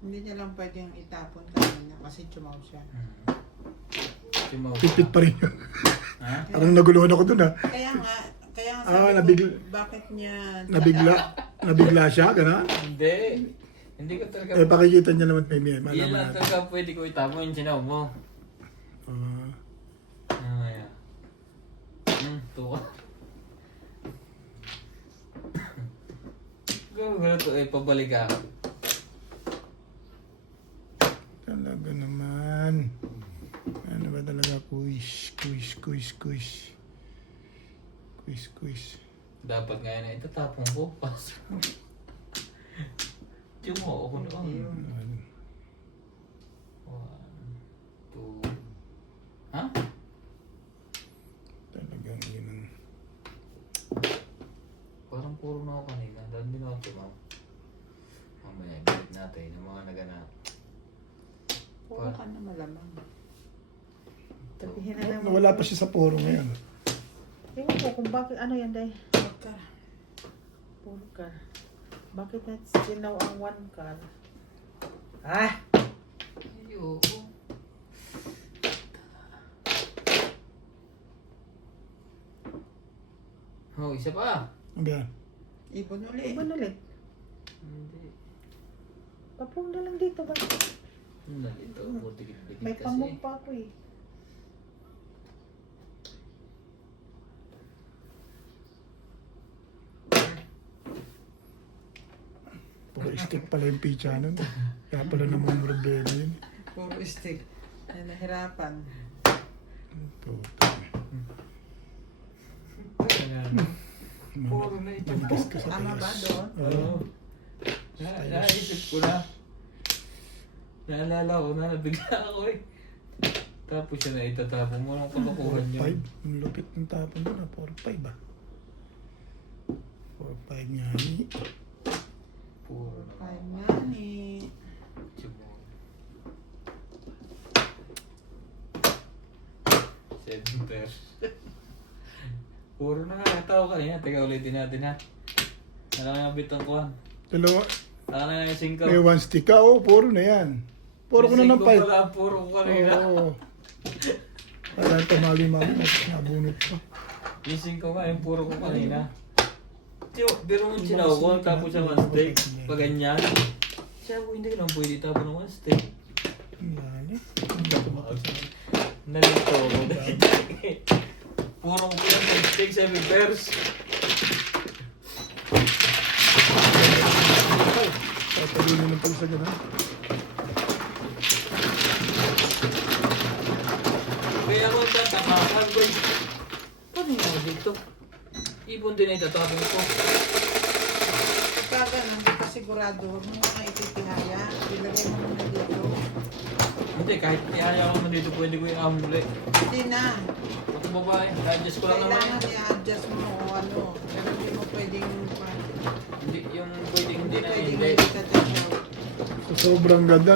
Hindi niya lang pwedeng itapon kanina kasi chumaw siya. Tumawa. Pipit pa rin yun. Ha? Parang naguluhan ako dun ha. Kaya nga Ah, sabi ko, bakit niya... Nabigla siya, gano'n? Hindi. Hindi ko talaga. Eh, pakikita niya naman may Yan malaman lang natin. talaga pwede ko itapon yung sinaw mo. Ah, Mamaya. Tuwa. Gano'n to eh, pabalik ka. talaga naman. Ano ba talaga? Quiz. Dapat nga na itatapon ko. Paso. Tumo ako na. 1, 2. Ha? Talagang yun ang... Parang puro na ako kanina. Dahil din ako tumaw. Mamaya, balik natin yung mga naganap. Puro ka na malamang. Sabihin na lang. Nawala pa siya sa poro ngayon. Ewan ko kung bakit, ano yan day? Huwag ka. Puro car. Bakit na sinaw ang 1 car? Ah! Ayoko. Oh, isa pa. Ano ba yan? Ibon ulit. Iba ulit. Hindi. Papong na lang dito ba? Nalito. Dikit-dikit May kasi. pamong pa ako eh. Puro stick pala yung pizza nun. Kaya pala naman problema yun. Puro stick. Ay, nahirapan. Puta. Puro na ito. Manigas ka sa Tama ba tigas. doon? Oo. Naisip ko na. Naalala ko na, nabigla ako eh. Tapos siya na itatapon mo ng kalokohan niya. 4-5. Ang lupit ng tapon doon na. 4-5 ah. 4-5 nga ni. Puro na. Ay, nga ni. Chumo. 7 pairs. Puro na nga, tao kanina. Teka ulitin natin ha. Nakangabit ang kuhan. Dalawa. Saka na yung 5. May 1 stick ka. Oo, puro na yan. Puro ko na ng 5. Pala, puro ko kanina. Oo. Wala yung tamali-mali. Nabunot pa. Yung 5 nga, yung puro ko kanina. Pero nung sinaw ko, tapos siya 1 steak. Pag ganyan. Siya ko, hindi ko lang pwede tapon ng 1 steak. Ang lali. Nalito ako. Puro ko lang 1 steak, 7 pairs. Tatalino ng pala sa gano'n. Kaya ako tatamakan ko. Paano nga dito? Ibon din ay tatapon ko. Pagka ganun, hindi ka sigurado, huwag mo nga ititihaya. Ilagay mo muna dito. Hindi, kahit ihaya ko naman dito, pwede ko i-amuli. Hindi na. Ito babae, i-adjust ko lang naman. Kailangan i-adjust mo o ano. Pero hindi mo pwedeng... Hindi, yung pwedeng hindi na Pwedeng hindi. hindi ka dyan. So, sobrang ganda.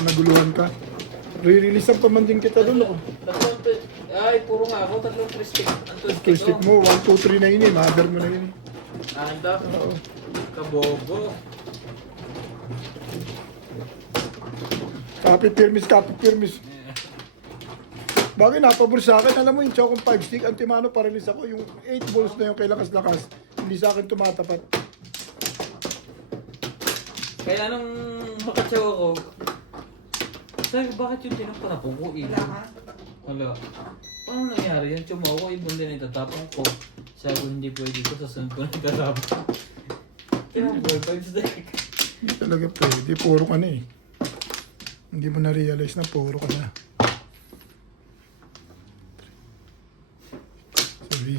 Naguluhan ka. Re-release pa man din kita doon. Oh. Ay, puro nga ako, 3 stick. Ang 2 stick Stick mo, 1, 2, 3 na yun eh. Mother mo na yun. Akin daw. Oo. Kabogo. Copy firmis. Bagay napabor sa akin. Alam mo yung Chocong 5 stick, Antimano pa-release ako. Yung 8 balls na yung kay lakas-lakas. Hindi sa akin tumatapat. Kaya nung makatsaw ako, sabi ko, bakit yung tinapanapong ko? Wala ka? Wala. Paano nangyari yan? Chumaw ko, ibon din itatapang ko. Sabi ko, hindi pwede ko, sa sunod ko na itatapang. Kaya boy, 5 stick. Hindi talaga pwede. Puro ka na eh. Hindi mo na-realize na puro ka na.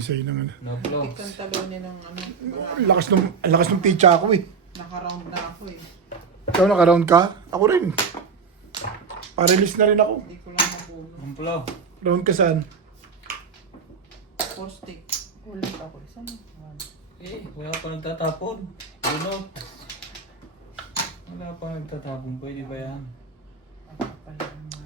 sa'yo ng ano. No vlogs. Tikang talunin ng ano. Ang lakas ng pitcha ako eh. Naka-round na ako eh. Ikaw naka-round ka? Ako rin. Pa-release na rin ako. Hindi ko lang mabulo. Amplo. Round ka saan? 4 stick. Ulit ako. Isa na. Eh, wala pa nagtatapon. Bunot. Wala pa nagtatapon. Pwede ba yan? Ako pa yung